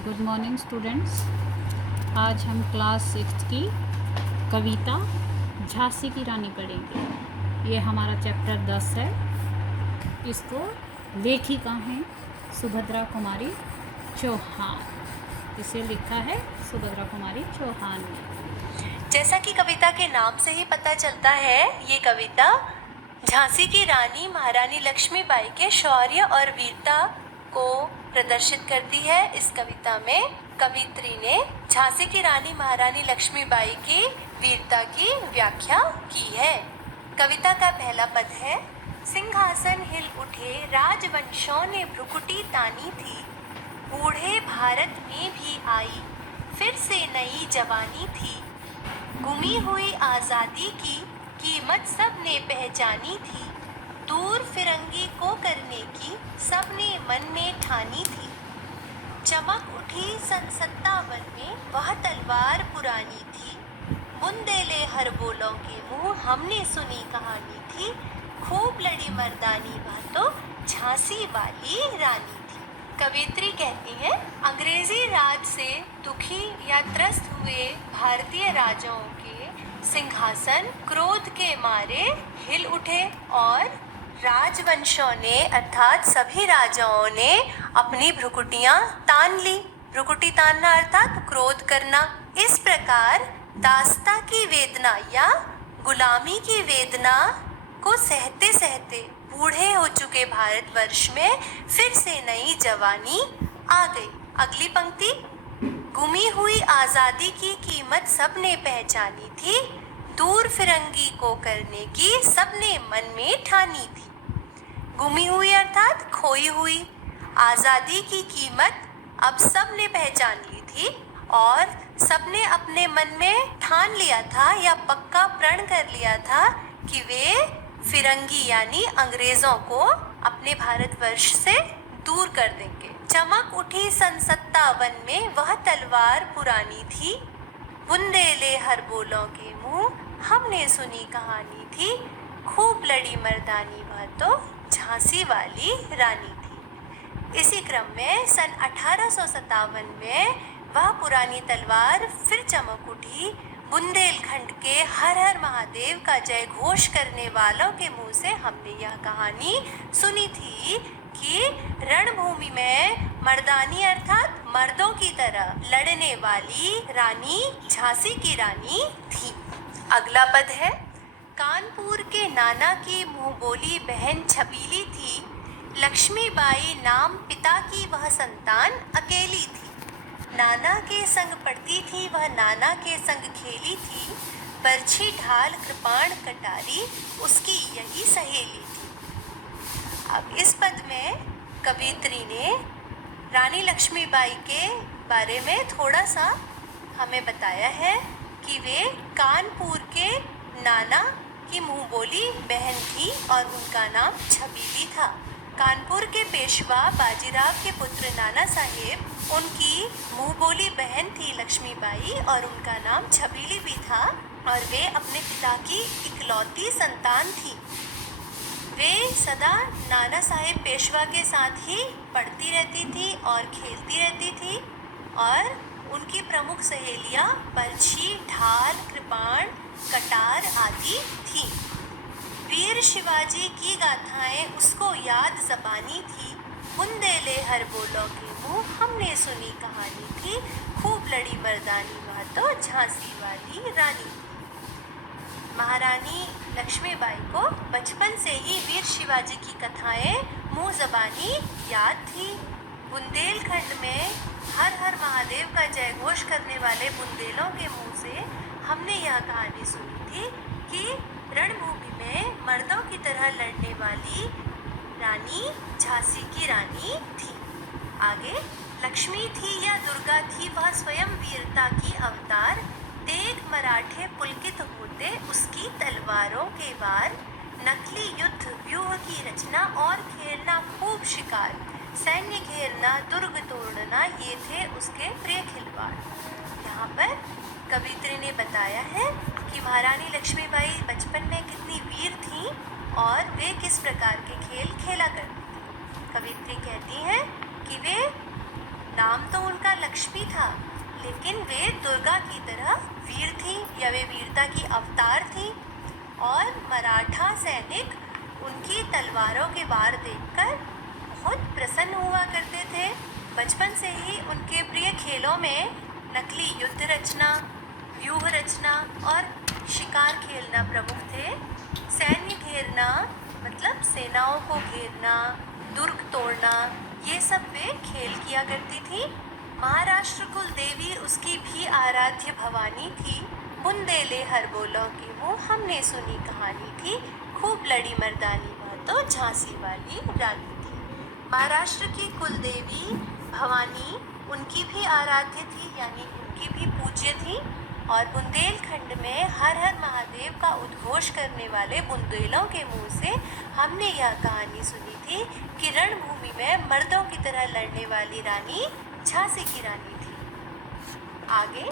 Good morning students. आज हम class 6 की कविता झांसी की रानी पढ़ेंगे। ये हमारा चैप्टर 10 है। इसको लेखिका हैं सुभद्रा कुमारी चौहान। इसे लिखा है सुभद्रा कुमारी चौहान ने। जैसा कि कविता के नाम से ही पता चलता है, ये कविता झांसी की रानी महारानी लक्ष्मीबाई के शौर्य और वीरता को प्रदर्शित करती है। इस कविता में कवित्री ने झांसी की रानी महारानी लक्ष्मीबाई की वीरता की व्याख्या की है। कविता का पहला पद है, सिंहासन हिल उठे राजवंशों ने भ्रुकुटी तानी थी, बूढ़े भारत में भी आई फिर से नई जवानी थी, गुमी हुई आजादी की कीमत सबने पहचानी थी, दूर फिरंगी को करने की सबने मन में ठानी थी, चमक उठी सन 57 में वह तलवार पुरानी थी, बुंदेले हर बोलों के मुंह हमने सुनी कहानी थी, खूब लड़ी मर्दानी वह तो झांसी वाली रानी थी। कवित्री कहती है, अंग्रेजी राज से दुखी या त्रस्त हुए भारतीय राजाओं के सिंहासन क्रोध के मारे हिल उठे और राजवंशों ने अर्थात सभी राजाओं ने अपनी भ्रुकुटियां तान ली। भ्रुकुटी तानना अर्थात क्रोध करना। इस प्रकार दास्ता की वेदना या गुलामी की वेदना को सहते सहते बूढ़े हो चुके भारतवर्ष में फिर से नई जवानी आ गई। अगली पंक्ति, गुमी हुई आजादी की कीमत सबने पहचानी थी, दूर फिरंगी को करने की सबने मन में ठानी थी। गुमी हुई अर्थात खोई हुई, आजादी की कीमत अब सबने पहचान ली थी और सबने अपने मन में ठान लिया था या पक्का प्रण कर लिया था कि वे फिरंगी यानी अंग्रेजों को अपने भारतवर्ष से दूर कर देंगे। चमक उठी सन 57 में वह तलवार पुरानी थी, बुंदेले हर बोलों के मुंह हमने सुनी कहानी थी, खूब लड़ी मर्दानी वह तो झांसी वाली रानी थी। इसी क्रम में सन 1857 में वह पुरानी तलवार फिर चमक उठी। बुंदेलखंड के हर हर महादेव का जय घोष करने वालों के मुंह से हमने यह कहानी सुनी थी कि रणभूमि में मर्दानी अर्थात मर्दों की तरह लड़ने वाली रानी झांसी की रानी थी। अगला पद है, कानपुर के नाना की मुंह बोली बहन छबीली थी, लक्ष्मीबाई नाम पिता की वह संतान अकेली थी, नाना के संग पढ़ती थी वह नाना के संग खेली थी, बरछी ढाल कृपाण कटारी उसकी यही सहेली थी। अब इस पद में कवित्री ने रानी लक्ष्मीबाई के बारे में थोड़ा सा हमें बताया है कि वे कानपुर के नाना की मुंह बोली बहन थी और उनका नाम छबीली था। कानपुर के पेशवा बाजीराव के पुत्र नाना साहेब उनकी मुंह बोली बहन थी लक्ष्मीबाई और उनका नाम छबीली भी था और वे अपने पिता की इकलौती संतान थी। वे सदा नाना साहेब पेशवा के साथ ही पढ़ती रहती थी और खेलती रहती थी और उनकी प्रमुख सहेलियां बरछी ढाल कृपाण कटार आदि थी। वीर शिवाजी की गाथाएं उसको याद ज़बानी थी, बुंदेले हर बोलों के मुंह हमने सुनी कहानी थी, खूब लड़ी मर्दानी वह तो झांसी वाली रानी थी। महारानी लक्ष्मीबाई को बचपन से ही वीर शिवाजी की कथाएं मुंह ज़बानी याद थी। बुंदेलखंड में हर हर महादेव का जय घोष करने वाले बुंदेलों के मुंह से हमने यह कहानी सुनी थी कि रणभूमि में मर्दों की तरह लड़ने वाली रानी झांसी की रानी थी। आगे, लक्ष्मी थी या दुर्गा थी वह स्वयं वीरता की अवतार, देख मराठे पुलकित होते उसकी तलवारों के वार, नकली युद्ध व्यूह की रचना और खेलना खूब शिकार, सैन्य घेरना दुर्ग तोड़ना ये थे उसके प्रिय खिलवाड़। यहाँ पर कवित्री ने बताया है कि महारानी लक्ष्मीबाई बचपन में कितनी वीर थीं और वे किस प्रकार के खेल खेला करती थी। कवित्री कहती हैं कि वे नाम तो उनका लक्ष्मी था, लेकिन वे दुर्गा की तरह वीर थी या वे वीरता की अवतार थी। और मराठा सैनिक उनकी तलवारों के वार देखकर बहुत प्रसन्न हुआ करते थे। बचपन से ही उनके प्रिय खेलों में नकली युद्ध रचना, व्यूह रचना और शिकार खेलना प्रमुख थे। सैन्य घेरना मतलब सेनाओं को घेरना, दुर्ग तोड़ना, ये सब वे खेल किया करती थी। महाराष्ट्र कुल देवी उसकी भी आराध्य भवानी थी। बुंदेले हर बोलों की मुँह हमने सुनी कहानी थी, खूब लड़ी मर्दानी वह तो झांसी वाली रानी थी। महाराष्ट्र की कुल देवी भवानी उनकी भी आराध्य थी, यानी उनकी भी पूज्य थी। और बुंदेलखंड में हर हर महादेव का उद्घोष करने वाले बुंदेलों के मुंह से हमने यह कहानी सुनी थी कि रणभूमि में मर्दों की तरह लड़ने वाली रानी झांसी की रानी थी। आगे,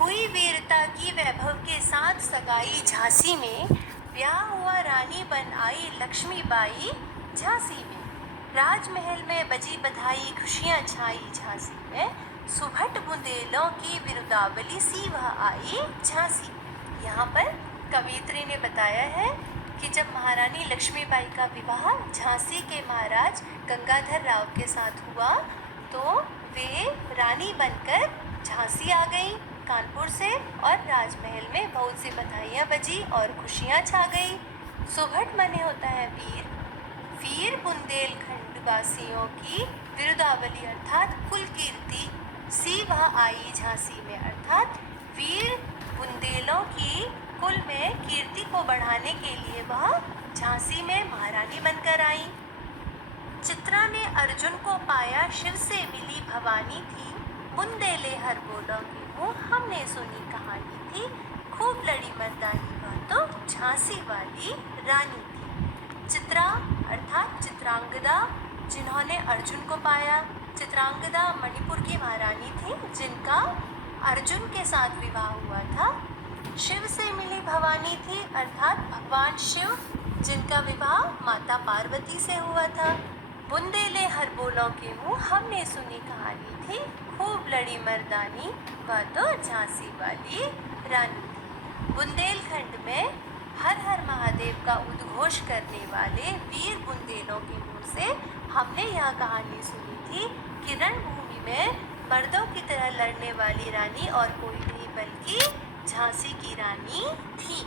हुई वीरता की वैभव के साथ सगाई झांसी में, ब्याह हुआ रानी बन आई लक्ष्मीबाई झांसी में। राजमहल में बजी बधाई खुशियाँ छाई झांसी में, सुभट बुंदेलों की विरुदावली सी वह आई झांसी। यहाँ पर कवियत्री ने बताया है कि जब महारानी लक्ष्मीबाई का विवाह झांसी के महाराज गंगाधर राव के साथ हुआ तो वे रानी बनकर झांसी आ गई कानपुर से, और राजमहल में बहुत सी बधाइयाँ बजी और खुशियाँ छा गई। सुभट माने होता है वीर। वीर बुंदेलखंड वासियों की विरुदावली अर्थात कुल कीर्ति सी वह आई झांसी में, अर्थात वीर बुंदेलों की कुल में कीर्ति को बढ़ाने के लिए वह झांसी में महारानी बनकर आई। चित्रा ने अर्जुन को पाया, शिव से मिली भवानी थी, बुंदेले हर बोलों की मुँह हमने सुनी कहानी थी, खूब लड़ी मर्दानी वह तो झांसी वाली रानी थी। चित्रा अर्थात चित्रांगदा, जिन्होंने अर्जुन को पाया। चित्रांगदा मणिपुर की महारानी थी जिनका अर्जुन के साथ विवाह हुआ था। शिव से मिली भवानी थी अर्थात भगवान शिव, जिनका विवाह माता पार्वती से हुआ था। बुंदेले हर बोलों के मुँह हमने सुनी कहानी थी, खूब लड़ी मर्दानी वह तो झांसी वाली रानी थी। बुंदेलखंड में हर हर महादेव का उद्घोष करने वाले वीर बुंदेलों के मुँह से हमने यह कहानी सुनी थी कि रणभूमि में मर्दों की तरह लड़ने वाली रानी और कोई नहीं बल्कि झांसी की रानी थी।